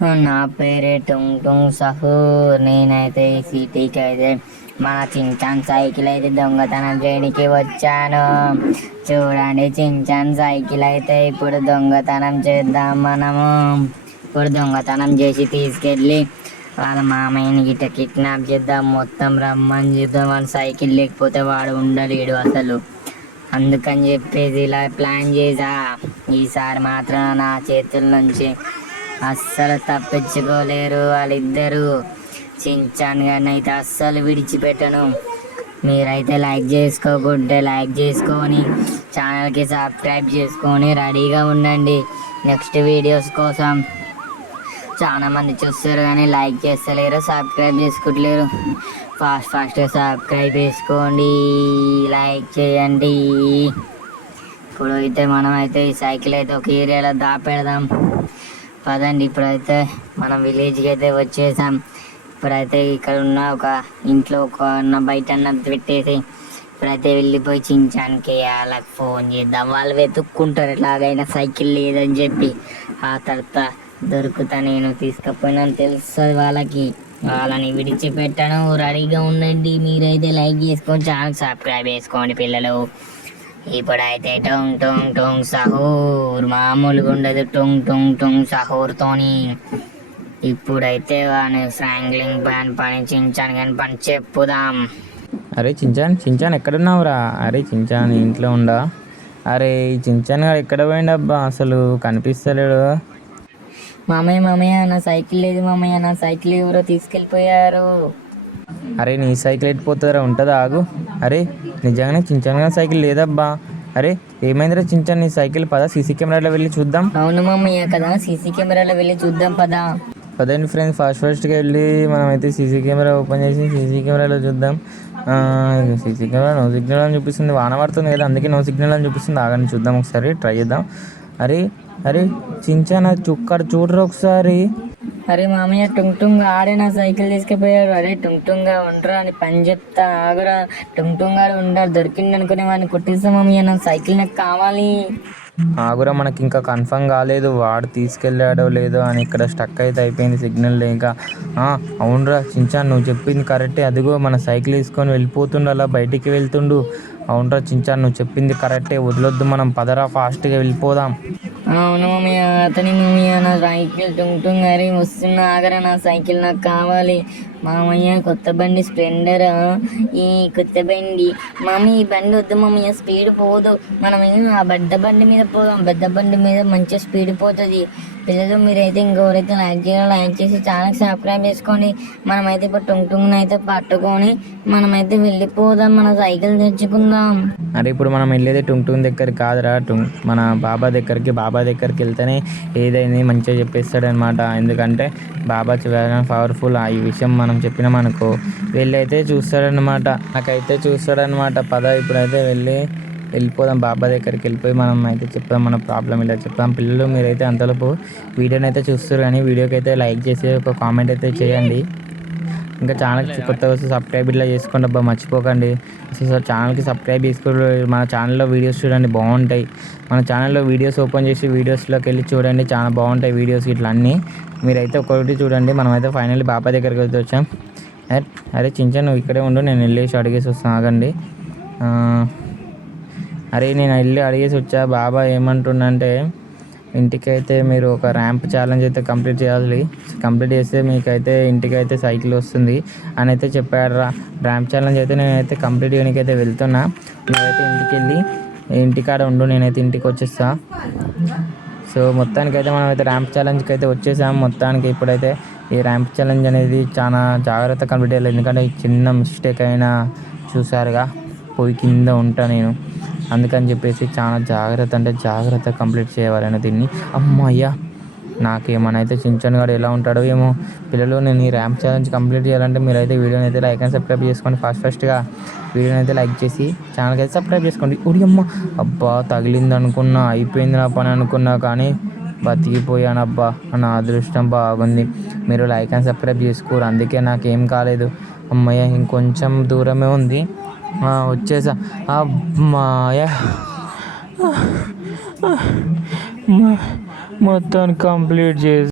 నా పేరే టుంగ్ టుంగ్ సహూర్. నేనైతే ఈ సిటీకి అయితే మన చించాన్ సైకిల్ అయితే దొంగతనం చేయడానికి వచ్చాను. చూడండి, చించాన్ సైకిల్ అయితే ఇప్పుడు దొంగతనం చేద్దాం మనము. ఇప్పుడు దొంగతనం చేసి తీసుకెళ్ళి వాళ్ళ మామయ్యని గిట్ట కిడ్నాప్ చేద్దాం. మొత్తం రమ్మని చేద్దాం. వాళ్ళ సైకిల్ లేకపోతే వాడు ఉండలేడు అసలు. అందుకని చెప్పేసి ఇలా ప్లాన్ చేసా. ఈసారి మాత్రం నా చేతుల నుంచి అస్సలు తప్పించుకోలేరు వాళ్ళిద్దరూ. చించాన్ గారిని అయితే అస్సలు విడిచిపెట్టను. మీరైతే లైక్ చేసుకోకుంటే లైక్ చేసుకొని ఛానల్కి సబ్స్క్రైబ్ చేసుకొని రెడీగా ఉండండి నెక్స్ట్ వీడియోస్ కోసం. చాలా మంది చూస్తారు కానీ లైక్ చేస్తలేరు, సబ్స్క్రైబ్ చేసుకుంటలేరు. ఫాస్ట్గా సబ్స్క్రైబ్ చేసుకోండి, లైక్ చేయండి. ఇప్పుడు అయితే మనం అయితే ఈ సైకిల్ అయితే ఒక ఏరియాలో దాపెడదాం. పదండి, ఇప్పుడైతే మనం విలేజ్కి అయితే వచ్చేసాం. ఇప్పుడైతే ఇక్కడ ఉన్న ఒక ఇంట్లో ఒక బయట పెట్టేసి ఇప్పుడైతే వెళ్ళిపోయి చించానికి వాళ్ళకి ఫోన్ చేద్దాం. వాళ్ళు వెతుక్కుంటారు ఎలాగైనా సైకిల్ లేదని చెప్పి. ఆ తర్వాత దొరుకుతా నేను తీసుకుపోయినాను తెలుస్తుంది వాళ్ళకి. వాళ్ళని విడిచిపెట్టను, రెడీగా ఉండండి. మీరైతే లైక్ చేసుకొని ఛానల్ సబ్స్క్రైబ్ చేసుకోండి పిల్లలు. ఇప్పుడైతే టొంగ్ టొంగ్ టొంగ్ సహూర్ మామూలుగా ఉండదు. టొంగ్ టొంగ్ టొంగ్ సహూర్తోని ఇప్పుడైతే వాని ఫ్రాంక్లిన్ ప్లాన్ పని చించాను కానీ పని చెప్పుదాం. అరే చించాన్, చించాన్ ఎక్కడున్నావురా? అరే చించాన్ ఇంట్లో ఉండా? అరే ఈ చించాన్ గారు ఎక్కడ పోయిండబ్బా? అసలు కనిపిస్తలేడు. మామయ్య నా సైకిల్ లేదు మామయ్య, నా సైకిల్ ఎవరో తీసుకెళ్ళిపోయారు. అరే నీ సైకిల్ ఎట్టిపోతుందిరా? ఉంటుందా? ఆగు. అరే నిజంగానే చించాన్ గారి సైకిల్ లేదబ్బా. అరే ఏమైందిరా చించాన్ నీ సైకిల్? పద సీసీ కెమెరాలో వెళ్ళి చూద్దాం. అవును మామయ్య కదా, సీసీ కెమెరాలో వెళ్ళి చూద్దాం పదా. పదండి ఫ్రెండ్స్, ఫాస్ట్గా వెళ్ళి మనమైతే సీసీ కెమెరా ఓపెన్ చేసి సీసీ కెమెరాలో చూద్దాం. సీసీ కెమెరా నో సిగ్నల్ అని చూపిస్తుంది. వాన పడుతుంది కదా, అందుకే నో సిగ్నల్ అని చూపిస్తుంది. ఆగని చూద్దాం, ఒకసారి ట్రై చేద్దాం. అరే అరే చించాన్ చుక్కడ చూడరు ఒకసారి. అరే మామయ్య, టుంగ్ టుంగ్ ఆడే నా సైకిల్ తీసుకుపోయాడు. అరే టుంగ్ టుంగ్ ఉండరా అని పని చెప్తా, ఆగురా. టుంగ్ టుంగ్ ఆడు ఉండాలి, దొరికింది అనుకునే వాడిని కొట్టేస్తాం మామయ్య. నా సైకిల్ నాకు కావాలి. ఆగురా, మనకి ఇంకా కన్ఫర్మ్ కాలేదు వాడు తీసుకెళ్ళాడో లేదో అని. ఇక్కడ స్టక్ అయితే అయిపోయింది సిగ్నల్ లేక. అవునరా చించాన్, నువ్వు చెప్పింది కరెక్టే. అదిగో మన సైకిల్ తీసుకొని వెళ్ళిపోతుండు, అలా బయటికి వెళ్తుండు. అవునరా చించాన్, నువ్వు చెప్పింది కరెక్టే. వదిలొద్దు, మనం పదరా ఫాస్ట్గా వెళ్ళిపోదాం. అవును మామయ్య, అతని మామయ్య నా సైకిల్ టుంగ్ టుంగ్ అరే వస్తున్నా, ఆగరా. నా సైకిల్ నాకు కావాలి మామయ్య. కొత్త బండి స్ప్లెండర్, ఈ కొత్త బండి మామయ్య. ఈ బండి వద్దు మామయ్య, స్పీడ్ పోదు. మనం ఆ పెద్ద బండి మీద పోదాం. పెద్ద బండి మీద మంచిగా స్పీడ్ పోతుంది. పిల్లలు మీరైతే ఇంకెవరైతే లైక్ చేయాలో లైక్ చేసి ఛానల్ సబ్స్క్రైబ్ చేసుకోండి. మనమైతే ఇప్పుడు టుంగ్ టుంగ్ అయితే పట్టుకొని మనమైతే వెళ్ళిపోదాం, మన సైకిల్ తెచ్చుకుందాం. అరే ఇప్పుడు మనం వెళ్ళేది టుంగ్ టుంగ్ దగ్గరికి కాదురా, మన బాబా దగ్గరికి. బాబా దగ్గరికి వెళ్తేనే ఏదైనా మంచిగా చెప్పేస్తాడనమాట. ఎందుకంటే బాబా పవర్ఫుల్. ఈ విషయం మనం చెప్పినామనుకో వెళ్ళైతే చూస్తాడనమాట, నాకైతే చూస్తాడనమాట. పద ఇప్పుడైతే వెళ్ళిపోదాం బాబా దగ్గరికి. వెళ్ళిపోయి మనం అయితే చెప్తాం మన ప్రాబ్లం, ఇలా చెప్తాం. పిల్లలు మీరైతే అంతలోపు వీడియోని అయితే చూస్తారు కానీ వీడియోకి అయితే లైక్ చేసి ఒక కామెంట్ అయితే చేయండి. ఇంకా ఛానల్కి కొత్తగా వస్తే సబ్స్క్రైబ్ ఇట్లా చేసుకోండి అబ్బా, మర్చిపోకండి. అసలు ఛానల్కి సబ్స్క్రైబ్ చేసుకోండి. మన ఛానల్లో వీడియోస్ చూడండి, బాగుంటాయి. మన ఛానల్లో వీడియోస్ ఓపెన్ చేసి వీడియోస్లోకి వెళ్ళి చూడండి, చాలా బాగుంటాయి వీడియోస్ ఇట్లా అన్నీ. మీరైతే ఒక్కొక్కటి చూడండి. మనమైతే ఫైనల్లీ బాబా దగ్గరికి అయితే వచ్చాం. అరే చించాన్, నువ్వు ఇక్కడే ఉండు, నేను వెళ్ళేసి అడిగేసి వస్తాను, ఆగండి. అరే నేను వెళ్ళి అడిగేసి వచ్చా. బాబా ఏమంటుండంటే ఇంటికైతే మీరు ఒక ర్యాంప్ ఛాలెంజ్ అయితే కంప్లీట్ చేయాలి. కంప్లీట్ చేస్తే మీకైతే ఇంటికైతే సైకిల్ వస్తుంది అని అయితే చెప్పాడు రా. ర్యాంప్ ఛాలెంజ్ అయితే నేనైతే కంప్లీట్ చేయడానికైతే వెళ్తున్నా. నేనైతే ఇంటికి వెళ్ళి ఇంటికాడ ఉండు, నేనైతే ఇంటికి వచ్చేస్తా. సో మొత్తానికైతే మనమైతే ర్యాంప్ ఛాలెంజ్కి అయితే వచ్చేసాం. మొత్తానికి ఇప్పుడైతే ఈ ర్యాంప్ ఛాలెంజ్ అనేది చాలా జాగ్రత్త కంప్లీట్ చేయాలి. ఎందుకంటే చిన్న మిస్టేక్ అయినా చూసారుగా పోయి కింద ఉంటా నేను. అందుకని చెప్పేసి చాలా జాగ్రత్త కంప్లీట్ చేయాలని దీన్ని. అమ్మయ్యా, నాకేమన్నా అయితే చించాన్ గారు ఎలా ఉంటాడో ఏమో. పిల్లలు, నేను ఈ ర్యాంప్ ఛాలెంజ్ కంప్లీట్ చేయాలంటే మీరైతే వీడియోని అయితే లైక్ అండ్ సబ్స్క్రైబ్ చేసుకోండి. ఫాస్ట్గా వీడియోని అయితే లైక్ చేసి ఛానల్కి అయితే సబ్స్క్రైబ్ చేసుకోండి. ఉడి అమ్మ, అబ్బా తగిలింది అనుకున్నా, అయిపోయింది నా పని అనుకున్నా, కానీ బతికిపోయాను అబ్బా. నా అదృష్టం బాగుంది. మీరు లైక్ అండ్ సబ్స్క్రైబ్ చేసుకోరు, అందుకే నాకేం కాలేదు. అమ్మయ్య, ఇంకొంచెం దూరమే ఉంది, వచ్చేసా. అమ్మాయ, మొత్తం కంప్లీట్ చేసి